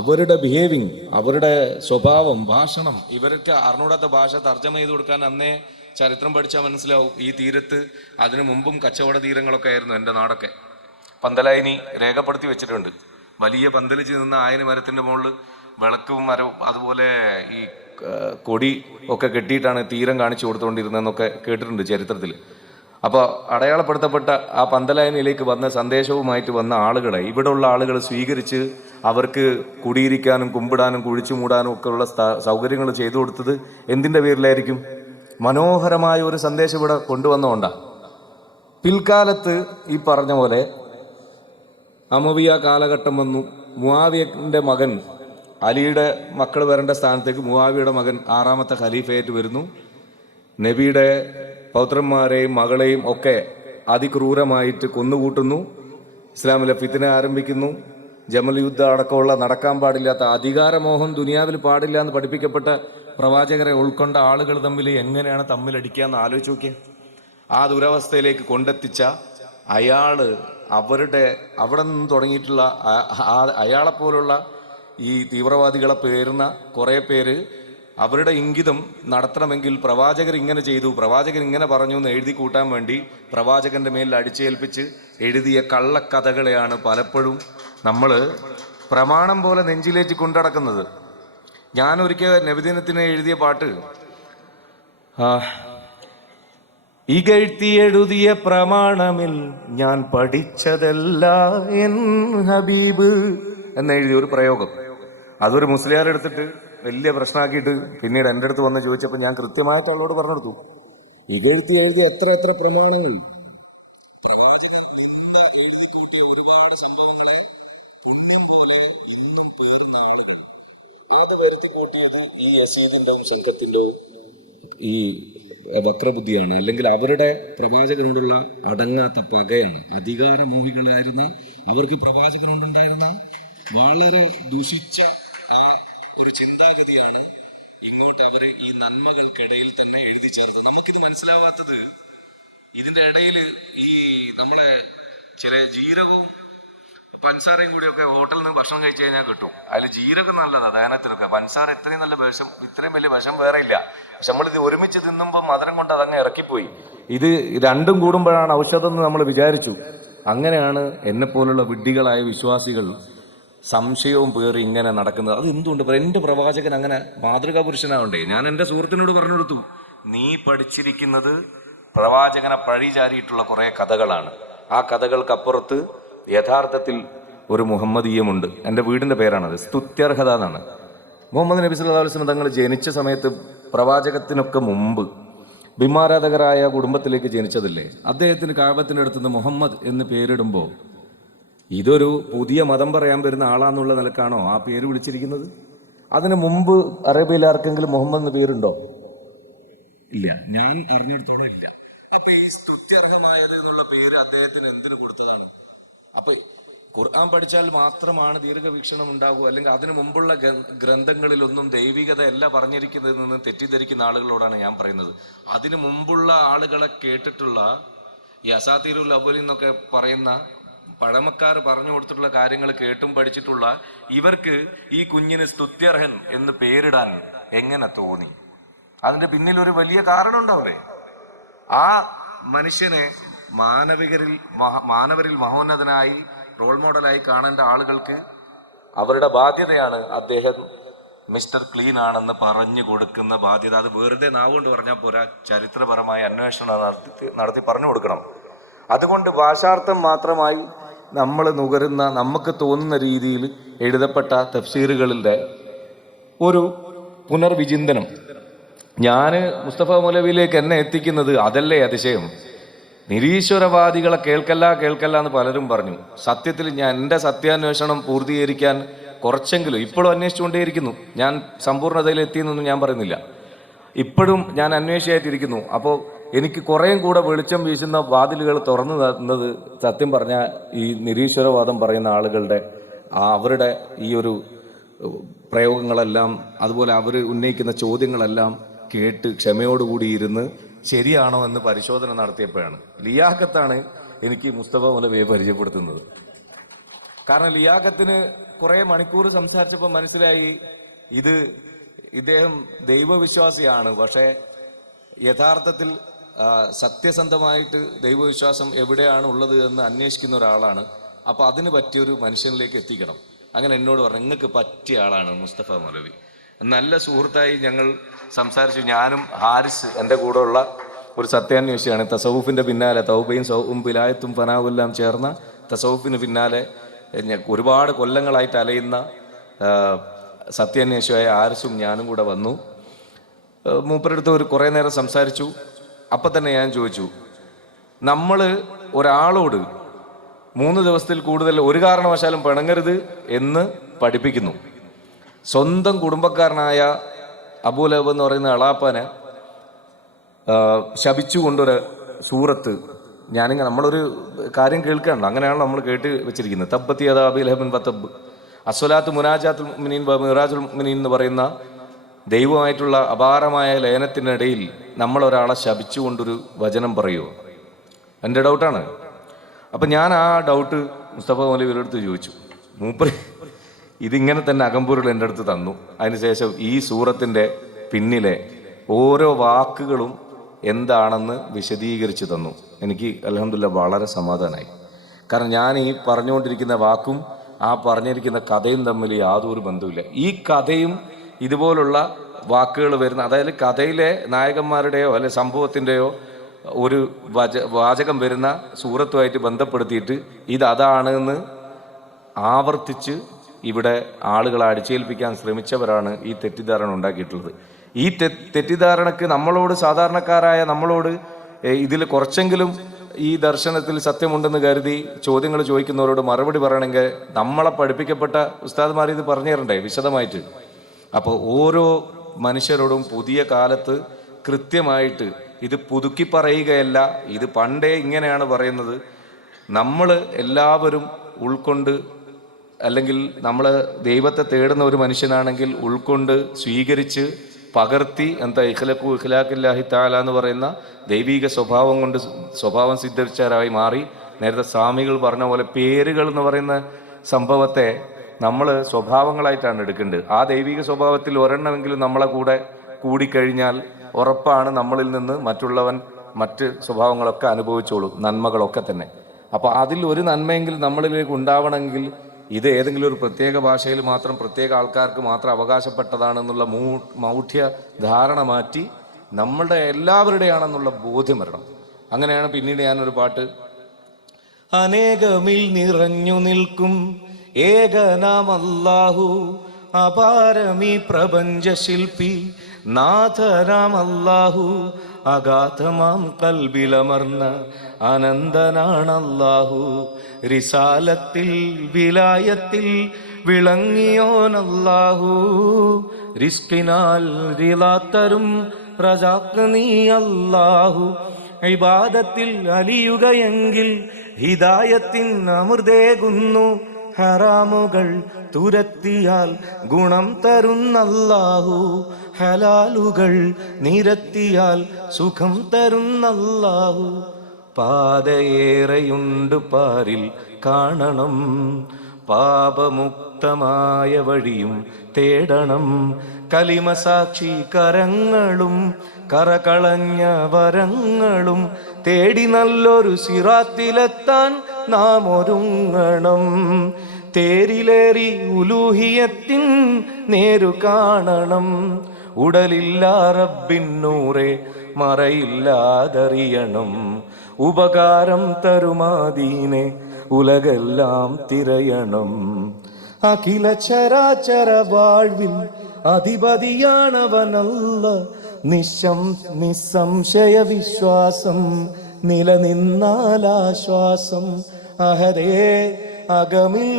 അവരുടെ ബിഹേവിങ്, അവരുടെ സ്വഭാവം, ഭാഷണം, ഇവർക്ക് അറിഞ്ഞൂടാത്ത ഭാഷ തർജ്ജമ ചെയ്ത് കൊടുക്കാൻ അന്നേ ചരിത്രം പഠിച്ചാൽ മനസ്സിലാവും. ഈ തീരത്ത് അതിനു മുമ്പും കച്ചവട തീരങ്ങളൊക്കെ ആയിരുന്നു. എൻ്റെ നാടൊക്കെ പന്തലായിനി രേഖപ്പെടുത്തി വെച്ചിട്ടുണ്ട്. വലിയ പന്തലിച്ച് നിന്ന ആയന മരത്തിൻ്റെ മുകളിൽ വിളക്കും മരവും അതുപോലെ ഈ കൊടി ഒക്കെ കെട്ടിയിട്ടാണ് തീരം കാണിച്ചു കൊടുത്തുകൊണ്ടിരുന്നതെന്നൊക്കെ കേട്ടിട്ടുണ്ട് ചരിത്രത്തിൽ. അപ്പോൾ അടയാളപ്പെടുത്തപ്പെട്ട ആ പന്തലായനിലേക്ക് വന്ന സന്ദേശവുമായിട്ട് വന്ന ആളുകളെ ഇവിടെയുള്ള ആളുകൾ സ്വീകരിച്ച് അവർക്ക് കുടിയിരിക്കാനും കുമ്പിടാനും കുഴിച്ചു മൂടാനും ഒക്കെ ഉള്ള സൗകര്യങ്ങൾ ചെയ്തു കൊടുത്തത് എന്തിൻ്റെ പേരിലായിരിക്കും? മനോഹരമായ ഒരു സന്ദേശം ഇവിടെ കൊണ്ടുവന്നുകൊണ്ടാണ്. പിൽക്കാലത്ത് ഈ പറഞ്ഞ പോലെ അമവിയ കാലഘട്ടം വന്നു. മുആവിയന്റെ മകൻ അലിയുടെ മക്കൾ വരേണ്ട സ്ഥാനത്തേക്ക് മുആവിയുടെ മകൻ 6ാമത്തെ ഖലീഫയായിട്ട് വരുന്നു. നബിയുടെ പൗത്രന്മാരെയും മകളെയും ഒക്കെ അതിക്രൂരമായിട്ട് കൊന്നുകൂട്ടുന്നു. ഇസ്ലാമിലെ ഫിത്ന ആരംഭിക്കുന്നു. ജമൽ യുദ്ധം അടക്കമുള്ള നടക്കാൻ പാടില്ലാത്ത അധികാരമോഹം ദുനിയാവിൽ പാടില്ല എന്ന് പഠിപ്പിക്കപ്പെട്ട പ്രവാചകരെ ഉൾക്കൊണ്ട ആളുകൾ തമ്മിൽ എങ്ങനെയാണ് തമ്മിലടിക്കാന്ന് ആലോചിച്ച് നോക്കിയ. ആ ദുരവസ്ഥയിലേക്ക് കൊണ്ടെത്തിച്ച അയാള് അവിടെ നിന്ന് തുടങ്ങിയിട്ടുള്ള അയാളെപ്പോലുള്ള ഈ തീവ്രവാദികളെ പേരുന്ന കുറേ പേര് അവരുടെ ഇംഗിതം നടത്തണമെങ്കിൽ പ്രവാചകർ ഇങ്ങനെ ചെയ്തു, പ്രവാചകൻ ഇങ്ങനെ പറഞ്ഞു എന്ന് എഴുതി കൂട്ടാൻ വേണ്ടി പ്രവാചകന്റെ മേലിൽ അടിച്ചേൽപ്പിച്ച് എഴുതിയ കള്ളക്കഥകളെയാണ് പലപ്പോഴും നമ്മൾ പ്രമാണം പോലെ നെഞ്ചിലേറ്റി കൊണ്ടടക്കുന്നത്. ഞാൻ ഒരിക്കൽ നബിദിനത്തിന് എഴുതിയ പാട്ട്, ഇകഴ്ത്തി എഴുതിയ പ്രമാണമിൽ ഞാൻ പഠിച്ചതല്ല എൻ ഹബീബ് എന്നെഴുതിയ ഒരു പ്രയോഗം. അതൊരു മുസ്ലിയാർ എടുത്തിട്ട് വലിയ പ്രശ്നമാക്കിയിട്ട് പിന്നീട് എൻ്റെ അടുത്ത് വന്ന് ചോദിച്ചപ്പോൾ ഞാൻ കൃത്യമായിട്ട് അവളോട് പറഞ്ഞെടുത്തു. ഇകഴ്ത്തി എഴുതിയ എത്ര പ്രമാണങ്ങൾ, പ്രവാചകൻ നിന്ന് എഴുതി കൂട്ടിയ ഒരുപാട് സംഭവങ്ങളെ പുണ്യം പോലെ ഇന്നും പേറുന്ന ആളുകൾ അത് വരുത്തി കൂട്ടിയത് ഈ യസീദിന്റെ സംഘത്തിന്റെ ഈ വക്രബുദ്ധിയാണ്. അല്ലെങ്കിൽ അവരുടെ പ്രവാചകനോടുള്ള അടങ്ങാത്ത പകയാണ്. അധികാരമോഹികളായിരുന്ന അവർക്ക് പ്രവാചകനോടുണ്ടായിരുന്ന വളരെ ദുഷിച്ച ആ ഒരു ചിന്താഗതിയാണ് ഇങ്ങോട്ട് അവർ ഈ നന്മകൾക്കിടയിൽ തന്നെ എഴുതി ചേർത്ത്. നമുക്കിത് മനസ്സിലാവാത്തത് ഇതിന്റെ ഇടയിൽ ഈ നമ്മളെ ചില ജീരകവും പഞ്ചസാരയും കൂടിയൊക്കെ ഹോട്ടലിൽ നിന്ന് ഭക്ഷണം കഴിച്ചു കഴിഞ്ഞാൽ കിട്ടും. അതിൽ ജീരകം നല്ലതാണ് ദഹനത്തിനൊക്കെ. പഞ്ചസാര ഇത്രയും നല്ല വിഷം, ഇത്രയും വലിയ വിഷം വേറെ ഇല്ല. പക്ഷെ നമ്മളിത് ഒരുമിച്ച് തിന്നുമ്പോൾ മധുരം കൊണ്ട് അതങ്ങ് ഇറക്കിപ്പോയി. ഇത് രണ്ടും കൂടുമ്പോഴാണ് ഔഷധം എന്ന് നമ്മൾ വിചാരിച്ചു. അങ്ങനെയാണ് എന്നെപ്പോലുള്ള വിഡ്ഢികളായ വിശ്വാസികൾ സംശയവും പേറി ഇങ്ങനെ നടക്കുന്നത്. അത് എന്തുകൊണ്ട് എൻ്റെ പ്രവാചകൻ അങ്ങനെ മാതൃകാ പുരുഷനാവണ്ടേ? ഞാൻ എൻ്റെ സുഹൃത്തിനോട് പറഞ്ഞു കൊടുത്തു, നീ പഠിച്ചിരിക്കുന്നത് പ്രവാചകനെ പഴിചാരിയിട്ടുള്ള കുറേ കഥകളാണ്. ആ കഥകൾക്കപ്പുറത്ത് യഥാർത്ഥത്തിൽ ഒരു മുഹമ്മദീയമുണ്ട്. എൻ്റെ വീടിൻ്റെ പേരാണത്, സ്തുത്യർഹത എന്നാണ്. മുഹമ്മദ് നബി സല്ലല്ലാഹു അലൈഹി വസല്ലം തങ്ങൾ ജനിച്ച സമയത്ത് പ്രവാചകത്തിനൊക്കെ മുമ്പ് ബിംബാരാധകരായ കുടുംബത്തിലേക്ക് ജനിച്ചതില്ലേ, അദ്ദേഹത്തിന് കാബത്തിനടുത്തുനിന്ന് മുഹമ്മദ് എന്ന് പേരിടുമ്പോൾ ഇതൊരു പുതിയ മതം പറയാൻ വരുന്ന ആളാന്നുള്ള നിലക്കാണോ ആ പേര് വിളിച്ചിരിക്കുന്നത്? അതിന് മുമ്പ് അറേബ്യയിൽ ആർക്കെങ്കിലും മുഹമ്മദ് എന്ന് പേരുണ്ടോ? ഇല്ല, ഞാൻ അറിഞ്ഞിടത്തോളം ഇല്ല. അപ്പൊ ഈ സ്തുത്യർഹമായത് എന്നുള്ള പേര് അദ്ദേഹത്തിന് എന്തിനു കൊടുത്തതാണ്? അപ്പൊ ഖുർആൻ പഠിച്ചാൽ മാത്രമാണ് ദീർഘവീക്ഷണം ഉണ്ടാകൂ, അല്ലെങ്കിൽ അതിനു മുമ്പുള്ള ഗ്രന്ഥങ്ങളിലൊന്നും ദൈവികതയല്ല പറഞ്ഞിരിക്കുന്നതെന്ന് തെറ്റിദ്ധരിക്കുന്ന ആളുകളോടാണ് ഞാൻ പറയുന്നത്. അതിനു മുമ്പുള്ള ആളുകളെ കേട്ടിട്ടുള്ള ഈ അസാത്തീറുൽ അവ്വലീൻ എന്നൊക്കെ പറയുന്ന പഴമക്കാർ പറഞ്ഞു കൊടുത്തിട്ടുള്ള കാര്യങ്ങൾ കേട്ടും പഠിച്ചിട്ടുള്ള ഇവർക്ക് ഈ കുഞ്ഞിന് സ്തുത്യർഹൻ എന്ന് പേരിടാൻ എങ്ങനെ തോന്നി? അതിന്റെ പിന്നിൽ ഒരു വലിയ കാരണം ഉണ്ടാവില്ലേ? ആ മനുഷ്യനെ മാനവരിൽ മഹോന്നതനായി റോൾ മോഡലായി കാണേണ്ട ആളുകൾക്ക് അവരുടെ ബാധ്യതയാണ് അദ്ദേഹം മിസ്റ്റർ ക്ലീൻ ആണെന്ന് പറഞ്ഞു കൊടുക്കുന്ന ബാധ്യത. അത് വെറുതെ നാവുകൊണ്ട് പറഞ്ഞാൽ പോരാ, ചരിത്രപരമായ അന്വേഷണം നടത്തി പറഞ്ഞു കൊടുക്കണം. അതുകൊണ്ട് ഭാഷാർത്ഥം മാത്രമായി നമ്മൾ നുകരുന്ന, നമുക്ക് തോന്നുന്ന രീതിയിൽ എഴുതപ്പെട്ട തഫ്സീറുകളുടെ ഒരു പുനർവിചിന്തനം ഞാൻ മുസ്തഫ മൗലവിയിലേക്ക് എന്നെ എത്തിക്കുന്നത് അതല്ലേ അതിശയം. നിരീശ്വരവാദികളെ കേൾക്കല്ല എന്ന് പലരും പറഞ്ഞു. സത്യത്തിൽ ഞാൻ എൻ്റെ സത്യാന്വേഷണം പൂർത്തീകരിക്കാൻ കുറച്ചെങ്കിലും ഇപ്പോഴും അന്വേഷിച്ചുകൊണ്ടേയിരിക്കുന്നു. ഞാൻ സമ്പൂർണ്ണതയിൽ എത്തിയെന്നൊന്നും ഞാൻ പറയുന്നില്ല. ഇപ്പോഴും ഞാൻ അന്വേഷിച്ചായിട്ടിരിക്കുന്നു. അപ്പോൾ എനിക്ക് കുറേയും കൂടെ വെളിച്ചം വീശുന്ന വാതിലുകൾ തുറന്നു തന്നത് സത്യം പറഞ്ഞാൽ ഈ നിരീശ്വരവാദം പറയുന്ന ആളുകളുടെ അവരുടെ ഈ ഒരു പ്രയോഗങ്ങളെല്ലാം, അതുപോലെ അവർ ഉന്നയിക്കുന്ന ചോദ്യങ്ങളെല്ലാം കേട്ട് ക്ഷമയോടുകൂടി ഇരുന്ന് ശരിയാണോ എന്ന് പരിശോധന നടത്തിയപ്പോഴാണ്. ലിയാഖത്താണ് എനിക്ക് മുസ്തഫ മൗലവിയെ പരിചയപ്പെടുത്തുന്നത്. കാരണം ലിയാഖത്തിന് കുറെ മണിക്കൂർ സംസാരിച്ചപ്പോൾ മനസ്സിലായി ഇദ്ദേഹം ദൈവവിശ്വാസിയാണ്. പക്ഷേ യഥാർത്ഥത്തിൽ സത്യസന്ധമായിട്ട് ദൈവവിശ്വാസം എവിടെയാണ് ഉള്ളത് എന്ന് അന്വേഷിക്കുന്ന ഒരാളാണ്. അപ്പൊ അതിന് പറ്റിയൊരു മനുഷ്യനിലേക്ക് എത്തിക്കണം. അങ്ങനെ എന്നോട് പറഞ്ഞു, നിങ്ങൾക്ക് പറ്റിയ ആളാണ് മുസ്തഫ മൗലവി. നല്ല സുഹൃത്തായി ഞങ്ങൾ സംസാരിച്ചു. ഞാനും ഹാരിസ് എൻ്റെ കൂടെ ഉള്ള ഒരു സത്യാന്വേഷിയാണ്. തസവുഫിന്റെ പിന്നാലെ തൗബയും സൗവും വിലായത്തും ഫനാവുമെല്ലാം ചേർന്ന തസവുഫിന് പിന്നാലെ ഒരുപാട് കൊല്ലങ്ങളായിട്ട് അലയുന്ന സത്യാന്വേഷിയായ ഹാരിസും ഞാനും കൂടെ വന്നു. മൂപ്പരെടുത്ത് കുറേ നേരം സംസാരിച്ചു. അപ്പം തന്നെ ഞാൻ ചോദിച്ചു, നമ്മൾ ഒരാളോട് 3 ദിവസത്തിൽ കൂടുതൽ ഒരു കാരണവശാലും പിണങ്ങരുത് എന്ന് പഠിപ്പിക്കുന്നു. സ്വന്തം കുടുംബക്കാരനായ അബൂലഹബ് എന്ന് പറയുന്ന അളാപ്പനെ ശപിച്ചുകൊണ്ടൊരു സൂറത്ത് നമ്മളൊരു കാര്യം കേൾക്കുകയാണല്ലോ, അങ്ങനെയാണല്ലോ നമ്മൾ കേട്ട് വെച്ചിരിക്കുന്നത്. തബ്ബത്ത് യദാ അബീ ലഹബിൻ വതബ്ബ്, അസ്വലാത്ത് മുനാജാത്തുൽ മുഅ്മിനീൻ മിറാജുൽ മുഅ്മിനീൻ എന്ന് പറയുന്ന ദൈവമായിട്ടുള്ള അപാരമായ ലയനത്തിനിടയിൽ നമ്മളൊരാളെ ശപിച്ചുകൊണ്ടൊരു വചനം പറയുമോ? എൻ്റെ ഡൗട്ടാണ്. അപ്പം ഞാൻ ആ ഡൗട്ട് മുസ്തഫ മൗലവിയുടെ അടുത്ത് ചോദിച്ചു. മൂപ്പര് ഇതിങ്ങനെ തന്നെ അകമ്പൂരുകൾ എൻ്റെ അടുത്ത് തന്നു. അതിനുശേഷം ഈ സൂറത്തിൻ്റെ പിന്നിലെ ഓരോ വാക്കുകളും എന്താണെന്ന് വിശദീകരിച്ച് തന്നു. എനിക്ക് അൽഹംദുലില്ലാ വളരെ സമാധാനമായി. കാരണം ഞാൻ ഈ പറഞ്ഞുകൊണ്ടിരിക്കുന്ന വാക്കും ആ പറഞ്ഞിരിക്കുന്ന കഥയും തമ്മിൽ യാതൊരു ബന്ധവുമില്ല. ഈ കഥയും ഇതുപോലുള്ള വാക്കുകൾ വരുന്ന, അതായത് കഥയിലെ നായകന്മാരുടെയോ അല്ലെ സംഭവത്തിൻ്റെയോ ഒരു വാചകം വരുന്ന സൂറത്തുമായിട്ട് ബന്ധപ്പെടുത്തിയിട്ട് അതാണെന്ന് ആവർത്തിച്ച് ഇവിടെ ആളുകളെ അടിച്ചേൽപ്പിക്കാൻ ശ്രമിച്ചവരാണ് ഈ തെറ്റിദ്ധാരണ ഉണ്ടാക്കിയിട്ടുള്ളത്. ഈ തെറ്റിദ്ധാരണക്ക് സാധാരണക്കാരായ നമ്മളോട് ഇതിൽ കുറച്ചെങ്കിലും ഈ ദർശനത്തിൽ സത്യമുണ്ടെന്ന് കരുതി ചോദ്യങ്ങൾ ചോദിക്കുന്നവരോട് മറുപടി പറയണമെങ്കിൽ നമ്മളെ പഠിപ്പിക്കപ്പെട്ട ഉസ്താദ്മാർ ഇത് പറഞ്ഞു തരണ്ടേ വിശദമായിട്ട്. അപ്പോൾ ഓരോ മനുഷ്യരോടും പുതിയ കാലത്ത് കൃത്യമായിട്ട് ഇത് പുതുക്കി പറയുകയല്ല, ഇത് പണ്ടേ ഇങ്ങനെയാണ് പറയുന്നത്. നമ്മൾ എല്ലാവരും ഉൾക്കൊണ്ട്, അല്ലെങ്കിൽ നമ്മൾ ദൈവത്തെ തേടുന്ന ഒരു മനുഷ്യനാണെങ്കിൽ ഉൾക്കൊണ്ട് സ്വീകരിച്ച് പകർത്തി ഇഖ്ലാഖില്ലാഹി തആല എന്ന് പറയുന്ന ദൈവിക സ്വഭാവം കൊണ്ട് സ്വഭാവം സിദ്ധിച്ചവരായി മാറി നേരത്തെ സ്വാമികൾ പറഞ്ഞ പോലെ പേരുകൾ എന്ന് പറയുന്ന സംഭവത്തെ നമ്മൾ സ്വഭാവങ്ങളായിട്ടാണ് എടുക്കേണ്ടത്. ആ ദൈവിക സ്വഭാവത്തിൽ ഒരെണ്ണമെങ്കിലും നമ്മളെ കൂടെ കൂടിക്കഴിഞ്ഞാൽ ഉറപ്പാണ് നമ്മളിൽ നിന്ന് മറ്റുള്ളവൻ മറ്റ് സ്വഭാവങ്ങളൊക്കെ അനുഭവിച്ചോളും, നന്മകളൊക്കെ തന്നെ. അപ്പോൾ അതിൽ ഒരു നന്മയെങ്കിലും നമ്മളിലേക്ക് ഉണ്ടാവണമെങ്കിൽ ഇത് ഏതെങ്കിലും ഒരു പ്രത്യേക ഭാഷയിൽ മാത്രം പ്രത്യേക ആൾക്കാർക്ക് മാത്രം അവകാശപ്പെട്ടതാണെന്നുള്ള മൗഢ്യ ധാരണ മാറ്റി നമ്മളുടെ എല്ലാവരുടെയാണെന്നുള്ള ബോധ്യം വരണം. അങ്ങനെയാണ് പിന്നീട് ഞാനൊരു പാട്ട്, അനേകമിൽ നിറഞ്ഞു നിൽക്കും ഏകനാം അല്ലാഹു, അപാരമീ പ്രപഞ്ച ശില്പി നാഥനാം അല്ലാഹു, അഗാധമാം കൽബിലമർന്ന അനന്തനാണല്ലാഹു, റിസാലത്തിൽ വിലായത്തിൽ വിളങ്ങിയോനല്ലാഹു, റിസ്കിനാൽ റിലാത്തരും റസാഖ് നീ അല്ലാഹു, ഇബാദത്തിൽ അലിയുകയെങ്കിൽ ഹിദായത്തിൻ അമൃതേകുന്നു, ഹറാമുകൾ തുരത്തിയാൽ ഗുണം തരുന്നല്ലാഹു, ഹലാലുകൾ നിരത്തിയാൽ സുഖം തരുന്നല്ലാഹു, പാതയേറെയുണ്ട് പാരിൽ കാണണം, പാപമുക്തമായ വഴിയും തേടണം, കലിമസാക്ഷി കരങ്ങളും കറകളഞ്ഞ വരങ്ങളും തേടി നല്ലൊരു സിറാത്തിലെത്താൻ നാം ഒരുങ്ങണം, തേരിലേറി ഉലൂഹിയത്തിൻ നേരു കാണണം, ഉടലില്ല റബ്ബിന്നൂറെ മറയില്ലാതറിയണം, ഉപകാരം തരുമാദീനെ ഉലകെല്ലാം തിരയണം, അഖില ചരാചര വാഴ്വിൽ അധിപതിയാണവനല്ല, നിസ്സംശയ വിശ്വാസം നിലനിന്നാലാശ്വാസം, അഹദേ അകമിൽ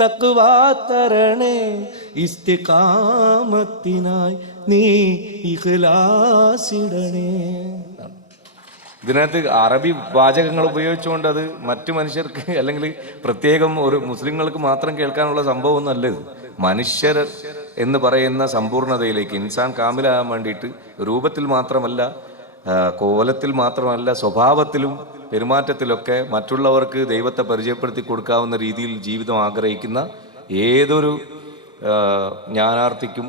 തഖ്വാ തരണേ, ഇസ്തിഖാമത്തിനായി നീ ഇഖ്ലാസിടണേ. ഇതിനകത്ത് അറബി വാചകങ്ങൾ ഉപയോഗിച്ചുകൊണ്ട് അത് മറ്റു മനുഷ്യർക്ക് അല്ലെങ്കിൽ പ്രത്യേകം ഒരു മുസ്ലിങ്ങൾക്ക് മാത്രം കേൾക്കാനുള്ള സംഭവമൊന്നും അല്ല ഇത്. മനുഷ്യർ എന്ന് പറയുന്ന സമ്പൂർണതയിലേക്ക് ഇൻസാൻ കാമിലാകാൻ വേണ്ടിയിട്ട് രൂപത്തിൽ മാത്രമല്ല, കോലത്തിൽ മാത്രമല്ല, സ്വഭാവത്തിലും പെരുമാറ്റത്തിലൊക്കെ മറ്റുള്ളവർക്ക് ദൈവത്തെ പരിചയപ്പെടുത്തി കൊടുക്കാവുന്ന രീതിയിൽ ജീവിതം ആഗ്രഹിക്കുന്ന ഏതൊരു ജ്ഞാനാർത്ഥിക്കും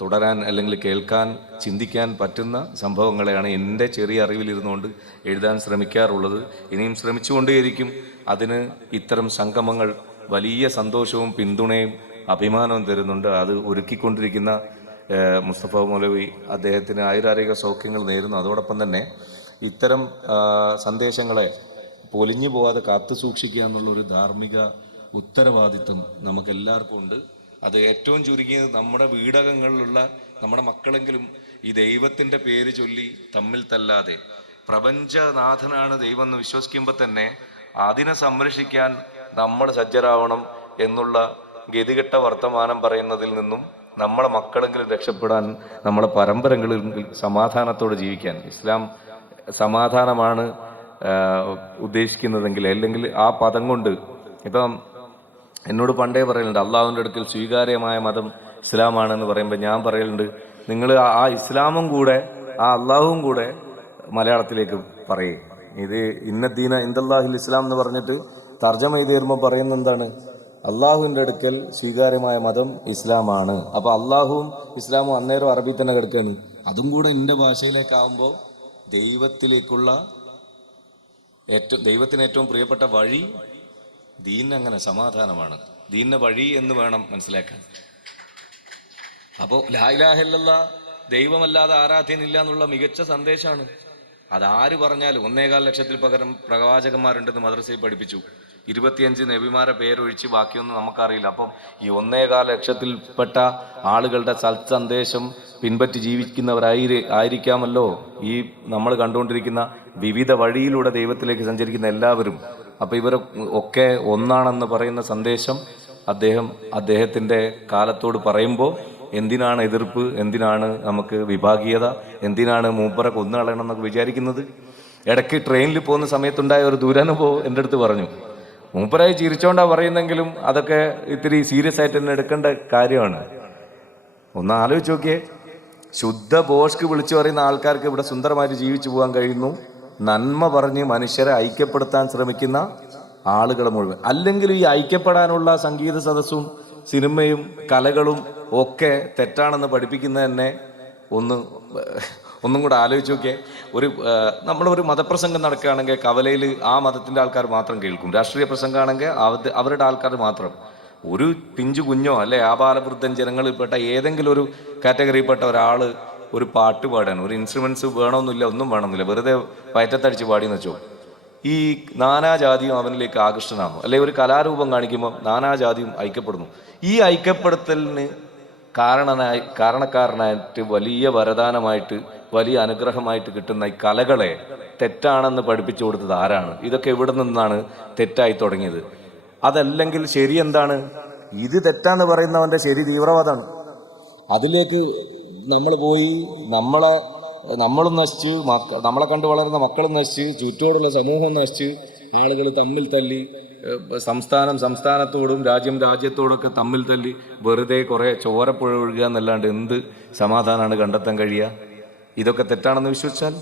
തുടരാൻ അല്ലെങ്കിൽ കേൾക്കാൻ ചിന്തിക്കാൻ പറ്റുന്ന സംഭവങ്ങളെയാണ് എൻ്റെ ചെറിയ അറിവിലിരുന്നുകൊണ്ട് എഴുതാൻ ശ്രമിക്കാറുള്ളത്. ഇനിയും ശ്രമിച്ചുകൊണ്ടേയിരിക്കും. അതിന് ഇത്തരം സംഗമങ്ങൾ വലിയ സന്തോഷവും പിന്തുണയും അഭിമാനവും തരുന്നുണ്ട്. അത് ഒരുക്കിക്കൊണ്ടിരിക്കുന്ന മുസ്തഫ മൗലവി അദ്ദേഹത്തിന് ആയുരാരോഗ്യ സൗഖ്യങ്ങൾ നേരുന്നു. അതോടൊപ്പം തന്നെ ഇത്തരം സന്ദേശങ്ങളെ പൊലിഞ്ഞു പോകാതെ കാത്തു സൂക്ഷിക്കുക എന്നുള്ളൊരു ധാർമ്മിക ഉത്തരവാദിത്വം നമുക്കെല്ലാവർക്കും ഉണ്ട്. അത് ഏറ്റവും ചുരുങ്ങിയത് നമ്മുടെ വീടകങ്ങളിലുള്ള നമ്മുടെ മക്കളെങ്കിലും ഈ ദൈവത്തിൻ്റെ പേര് ചൊല്ലി തമ്മിൽ തല്ലാതെ, പ്രപഞ്ചനാഥനാണ് ദൈവം എന്ന് വിശ്വസിക്കുമ്പോൾ തന്നെ അതിനെ സംരക്ഷിക്കാൻ നമ്മൾ സജ്ജരാവണം എന്നുള്ള ഗതികെട്ട വർത്തമാനം പറയുന്നതിൽ നിന്നും നമ്മളെ മക്കളെങ്കിലും രക്ഷപ്പെടാൻ, നമ്മളെ പരമ്പരകളിൽ സമാധാനത്തോടെ ജീവിക്കാൻ. ഇസ്ലാം സമാധാനമാണ് ഉദ്ദേശിക്കുന്നതെങ്കിൽ, അല്ലെങ്കിൽ ആ പദം കൊണ്ട് ഇപ്പം എന്നോട് പണ്ടേ പറയലുണ്ട് അള്ളാഹുവിൻ്റെ അടുക്കൽ സ്വീകാര്യമായ മതം ഇസ്ലാമാണെന്ന് പറയുമ്പോൾ ഞാൻ പറയലുണ്ട്, നിങ്ങൾ ആ ഇസ്ലാമും കൂടെ ആ അള്ളാഹുവും കൂടെ മലയാളത്തിലേക്ക് പറയേ. ഇത് ഇന്നദ്ദീന ഇന്ദല്ലാഹിൽ ഇസ്ലാം എന്ന് പറഞ്ഞിട്ട് തർജ്ജമ ചെയ്ത് തരുമ്പോൾ പറയുന്നത് എന്താണ്? അള്ളാഹുവിൻ്റെ അടുക്കൽ സ്വീകാര്യമായ മതം ഇസ്ലാമാണ്. അപ്പോൾ അള്ളാഹുവും ഇസ്ലാമും അന്നേരം അറബി തന്നെ കിടക്കുകയാണ്. അതും കൂടെ എൻ്റെ ഭാഷയിലേക്കാവുമ്പോൾ ദൈവത്തിലേക്കുള്ള ദൈവത്തിന് ഏറ്റവും പ്രിയപ്പെട്ട വഴി ദീൻ, അങ്ങനെ സമാധാനമാണ്. ദീനിന്റെ വഴി എന്ന് വേണം മനസ്സിലാക്കാൻ. അപ്പോൾ ലാ ഇലാഹ ഇല്ലല്ലാഹ് ദൈവമല്ലാതെ ആരാധ്യനില്ല എന്നുള്ള മികച്ച സന്ദേശമാണ്. അതാര് പറഞ്ഞാലും 1.25 ലക്ഷത്തിൽ പകരം പ്രവാചകന്മാരുണ്ടെന്ന് മദ്രസയിൽ പഠിപ്പിച്ചു. 25 നബിമാരെ പേരൊഴിച്ച് ബാക്കിയൊന്നും നമുക്കറിയില്ല. അപ്പം ഈ 1.25 ലക്ഷത്തിൽപ്പെട്ട ആളുകളുടെ സന്ദേശം പിൻപറ്റി ജീവിക്കുന്നവരായിരിക്കാമല്ലോ ഈ നമ്മൾ കണ്ടുകൊണ്ടിരിക്കുന്ന വിവിധ വഴിയിലൂടെ ദൈവത്തിലേക്ക് സഞ്ചരിക്കുന്ന എല്ലാവരും. അപ്പം ഇവർ ഒക്കെ ഒന്നാണെന്ന് പറയുന്ന സന്ദേശം അദ്ദേഹത്തിൻ്റെ കാലത്തോട് പറയുമ്പോൾ എന്തിനാണ് എതിർപ്പ്, എന്തിനാണ് നമുക്ക് വിഭാഗീയത, എന്തിനാണ് മൂപ്പറെ കൊന്നുകളയണം എന്നൊക്കെ വിചാരിക്കുന്നത്? ഇടയ്ക്ക് ട്രെയിനിൽ പോകുന്ന സമയത്തുണ്ടായ ഒരു ദുരനുഭവം എൻ്റെ അടുത്ത് പറഞ്ഞു. മൂപ്പരായി ചിരിച്ചോണ്ടാ പറയുന്നെങ്കിലും അതൊക്കെ ഇത്തിരി സീരിയസ് ആയിട്ട് തന്നെ എടുക്കേണ്ട കാര്യമാണ്. ഒന്ന് ആലോചിച്ച് നോക്കിയേ, ശുദ്ധ ബോഷ്ക്ക് വിളിച്ചു പറയുന്ന ആൾക്കാർക്ക് ഇവിടെ സുന്ദരമായിട്ട് ജീവിച്ചു പോകാൻ കഴിയുന്നു. നന്മ പറഞ്ഞ് മനുഷ്യരെ ഐക്യപ്പെടുത്താൻ ശ്രമിക്കുന്ന ആളുകൾ മുഴുവൻ. അല്ലെങ്കിൽ ഈ ഐക്യപ്പെടാനുള്ള സംഗീത സദസ്സും സിനിമയും കലകളും ഒക്കെ തെറ്റാണെന്ന് പഠിപ്പിക്കുന്നത് തന്നെ ഒന്നും കൂടെ ആലോചിച്ച് നോക്കിയേ. നമ്മളൊരു മതപ്രസംഗം നടക്കുകയാണെങ്കിൽ കവലയിൽ ആ മതത്തിൻ്റെ ആൾക്കാർ മാത്രം കേൾക്കും. രാഷ്ട്രീയ പ്രസംഗമാണെങ്കിൽ അവരുടെ ആൾക്കാർ മാത്രം. ഒരു പിഞ്ചു കുഞ്ഞോ അല്ലെ ആബാലവൃദ്ധൻ ജനങ്ങളിൽപ്പെട്ട ഏതെങ്കിലും ഒരു കാറ്റഗറിയിൽപ്പെട്ട ഒരാൾ ഒരു പാട്ട് പാടാൻ ഒരു ഇൻസ്ട്രുമെൻറ്റ്സ് വേണമെന്നില്ല, ഒന്നും വേണമെന്നില്ല, വെറുതെ വയറ്റത്തടിച്ച് പാടിയെന്ന് വെച്ചോ, ഈ നാനാജാതിയും അവനിലേക്ക് ആകർഷണമാകുന്നു. അല്ലെങ്കിൽ ഒരു കലാരൂപം കാണിക്കുമ്പോൾ നാനാജാതിയും ഐക്യപ്പെടുന്നു. ഈ ഐക്യപ്പെടുത്തലിന് കാരണക്കാരനായിട്ട് വലിയ വരദാനമായിട്ട് വലിയ അനുഗ്രഹമായിട്ട് കിട്ടുന്ന ഈ കലകളെ തെറ്റാണെന്ന് പഠിപ്പിച്ചു കൊടുത്തത് ആരാണ്? ഇതൊക്കെ എവിടെ നിന്നാണ് തെറ്റായി തുടങ്ങിയത്? അതല്ലെങ്കിൽ ശരി എന്താണ്? ഇത് തെറ്റാന്ന് പറയുന്നവന്റെ ശരി തീവ്രവാദമാണ്. അതിലേക്ക് നമ്മൾ പോയി നമ്മളും നശിച്ച്, നമ്മളെ കണ്ടു വളർന്ന മക്കളും നശിച്ച്, ചുറ്റോടുള്ള സമൂഹം നശിച്ച്, ആളുകൾ തമ്മിൽ തല്ലി, സംസ്ഥാനത്തോടും രാജ്യത്തോടൊക്കെ തമ്മിൽ തല്ലി വെറുതെ കുറേ ചോരപ്പുഴ ഒഴുകുക എന്നല്ലാണ്ട് എന്ത് സമാധാനമാണ് കണ്ടെത്താൻ കഴിയുക? ഇതൊക്കെ തെറ്റാണെന്ന് വിശ്വസിച്ചാൽ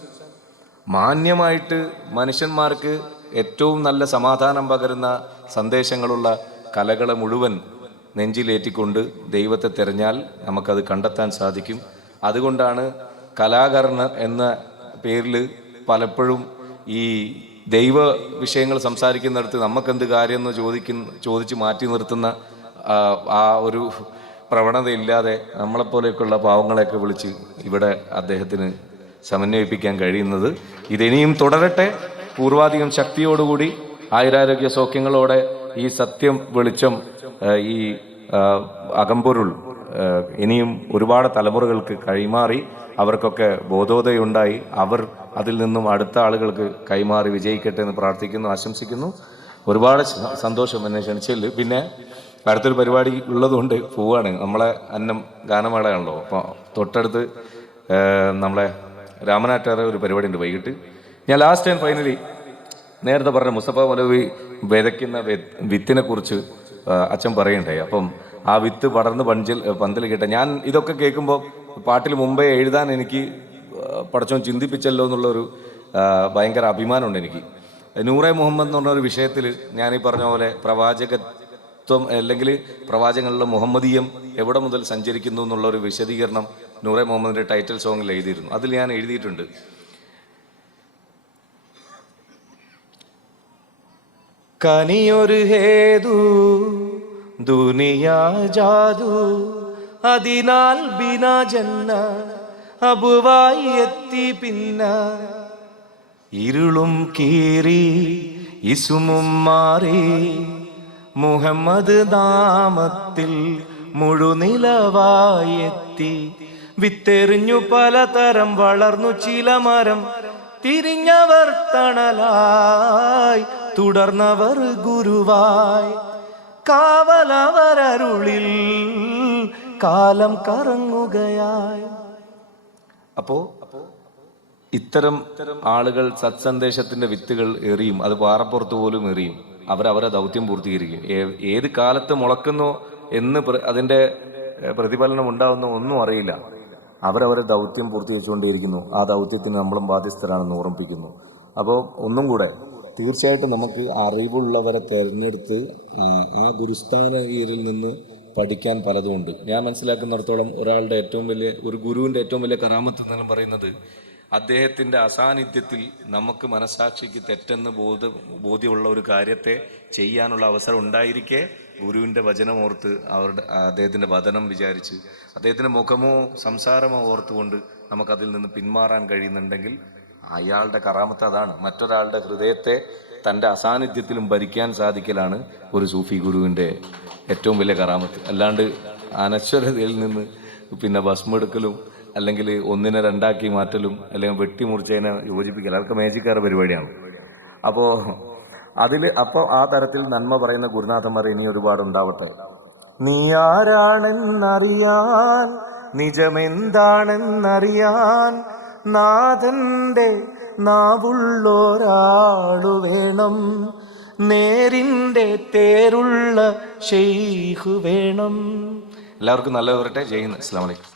മാന്യമായിട്ട് മനുഷ്യന്മാർക്ക് ഏറ്റവും നല്ല സമാധാനം പകരുന്ന സന്ദേശങ്ങളുള്ള കലകളെ മുഴുവൻ നെഞ്ചിലേറ്റിക്കൊണ്ട് ദൈവത്തെ തിരഞ്ഞാൽ നമുക്കത് കണ്ടെത്താൻ സാധിക്കും. അതുകൊണ്ടാണ് കലാകർണ എന്ന പേരിൽ പലപ്പോഴും ഈ ദൈവ വിഷയങ്ങൾ സംസാരിക്കുന്നിടത്ത് നമുക്കെന്ത് കാര്യമെന്ന് ചോദിച്ച് മാറ്റി നിർത്തുന്ന ആ ഒരു പ്രവണതയില്ലാതെ നമ്മളെപ്പോലെയൊക്കെയുള്ള പാവങ്ങളെയൊക്കെ വിളിച്ച് ഇവിടെ അദ്ദേഹത്തിന് സമന്വയിപ്പിക്കാൻ കഴിയുന്നത്. ഇതിനിയും തുടരട്ടെ. പൂർവാധികം ശക്തിയോടുകൂടി ആയുരാരോഗ്യ സൗഖ്യങ്ങളോടെ ഈ സത്യം വെളിച്ചം, ഈ അകമ്പൊരുൾ ഇനിയും ഒരുപാട് തലമുറകൾക്ക് കൈമാറി അവർക്കൊക്കെ ബോധോദയുണ്ടായി അവർ അതിൽ നിന്നും അടുത്ത ആളുകൾക്ക് കൈമാറി വിജയിക്കട്ടെ എന്ന് പ്രാർത്ഥിക്കുന്നു, ആശംസിക്കുന്നു. ഒരുപാട് സന്തോഷം എന്നെ ക്ഷണിച്ചതിൽ. പിന്നെ അടുത്തൊരു പരിപാടി ഉള്ളതുകൊണ്ട് പോവുകയാണ്. നമ്മളെ അന്നം ഗാനമേളയാണല്ലോ. അപ്പോൾ തൊട്ടടുത്ത് നമ്മളെ രാമനാട്ടാറ് ഒരു പരിപാടി ഉണ്ട് വൈകിട്ട്. ഞാൻ ലാസ്റ്റ് ആൻഡ് ഫൈനലി നേരത്തെ പറഞ്ഞ മുസ്തഫ മൗലവി വിതയ്ക്കുന്ന വിത്തിനെ കുറിച്ച് അച്ഛൻ പറയുണ്ടായി. അപ്പം ആ വിത്ത് പടർന്ന് പന്തൽ കിട്ട. ഞാൻ ഇതൊക്കെ കേൾക്കുമ്പോൾ പാട്ടിൽ മുമ്പേ എഴുതാൻ എനിക്ക് പടച്ചോൻ ചിന്തിപ്പിച്ചല്ലോ എന്നുള്ളൊരു ഭയങ്കര അഭിമാനമുണ്ട് എനിക്ക്. നൂറെ മുഹമ്മദ് എന്ന് പറഞ്ഞൊരു വിഷയത്തിൽ ഞാൻ ഈ പറഞ്ഞ പോലെ പ്രവാചകത്വം അല്ലെങ്കിൽ പ്രവാചകങ്ങളിലെ മുഹമ്മദീയം എവിടെ മുതൽ സഞ്ചരിക്കുന്നു എന്നുള്ളൊരു വിശദീകരണം നൂറെ മുഹമ്മദിൻ്റെ ടൈറ്റിൽ സോങ്ങിൽ എഴുതിയിരുന്നു. അതിൽ ഞാൻ എഴുതിയിട്ടുണ്ട്, കനിയൊരു ഹേതു ദുനിയാ ജാദു അതിനാൽ ബിനാ ജന്ന അബുവായി എത്തി പിന്ന ഇരുളും കീറി ഇസുമും മാറി മുഹമ്മദ് നാമത്തിൽ മുഴുനിലവായി എത്തി വിത്തെറിഞ്ഞു പലതരം വളർന്നു ചില മരം തിരിഞ്ഞവർ തണലായി തുടർന്നവർ ഗുരുവായി കാവലവരരുളിൽ കാലം കറങ്ങുകയായി. അപ്പോ ഇത്തരം ആളുകൾ സത്സന്ദേശത്തിന്റെ വിത്തുകൾ എറിയും, അത് പാറപ്പുറത്ത് പോലും എറിയും. അവരവരെ ദൗത്യം പൂർത്തീകരിക്കും. ഏത് കാലത്ത് മുളക്കുന്നോ എന്ന് അതിന്റെ പ്രതിഫലനം ഉണ്ടാവുന്നോ ഒന്നും അറിയില്ല. അവരവരെ ദൗത്യം പൂർത്തീകരിച്ചുകൊണ്ടേയിരിക്കുന്നു. ആ ദൗത്യത്തിന് നമ്മളും ബാധ്യസ്ഥരാണെന്ന് ഓർമ്മിപ്പിക്കുന്നു. അപ്പോൾ ഒന്നും കൂടെ തീർച്ചയായിട്ടും നമുക്ക് അറിവുള്ളവരെ തിരഞ്ഞെടുത്ത് ആ ഗുരുസ്ഥാനീരിൽ നിന്ന് പഠിക്കാൻ പലതുമുണ്ട്. ഞാൻ മനസ്സിലാക്കുന്നിടത്തോളം ഒരു ഗുരുവിൻ്റെ ഏറ്റവും വലിയ കറാമത്ത് എന്നെല്ലാം പറയുന്നത് അദ്ദേഹത്തിൻ്റെ അസാന്നിധ്യത്തിൽ നമുക്ക് മനസാക്ഷിക്ക് തെറ്റെന്ന് ബോധ്യമുള്ള ഒരു കാര്യത്തെ ചെയ്യാനുള്ള അവസരം ഉണ്ടായിരിക്കെ ഗുരുവിൻ്റെ വചനമോർത്ത് അദ്ദേഹത്തിൻ്റെ വചനം വിചാരിച്ച് അദ്ദേഹത്തിൻ്റെ മുഖമോ സംസാരമോ ഓർത്തുകൊണ്ട് നമുക്കതിൽ നിന്ന് പിന്മാറാൻ കഴിയുന്നുണ്ടെങ്കിൽ അയാളുടെ കറാമത്ത് അതാണ്. മറ്റൊരാളുടെ ഹൃദയത്തെ തൻ്റെ അസാന്നിധ്യത്തിലും ഭരിക്കാൻ സാധിക്കലാണ് ഒരു സൂഫി ഗുരുവിൻ്റെ ഏറ്റവും വലിയ കറാമത്ത്. അല്ലാണ്ട് അനശ്വരതയിൽ നിന്ന് പിന്നെ ഭസ്മെടുക്കലും അല്ലെങ്കിൽ ഒന്നിനെ രണ്ടാക്കി മാറ്റലും അല്ലെങ്കിൽ വെട്ടിമുറിച്ചതിനെ യോജിപ്പിക്കൽ അതൊക്കെ മേജിക്കാരുടെ പരിപാടിയാണ്. അപ്പോൾ ആ തരത്തിൽ നന്മ പറയുന്ന ഗുരുനാഥന്മാർ ഇനി ഒരുപാട് ഉണ്ടാവട്ടെ. നീ ആരാണെന്നറിയാൻ നിജമെന്താണെന്നറിയാൻ നാഥന്റെ നാവുള്ളൊരാളു വേണം, നേരിൻ്റെ തേരുള്ള ശൈഖ് വേണം. എല്ലാവർക്കും നല്ല വരട്ടെ. ജയ് ഹിന്ദ്. അസ്സലാമു അലൈക്കും.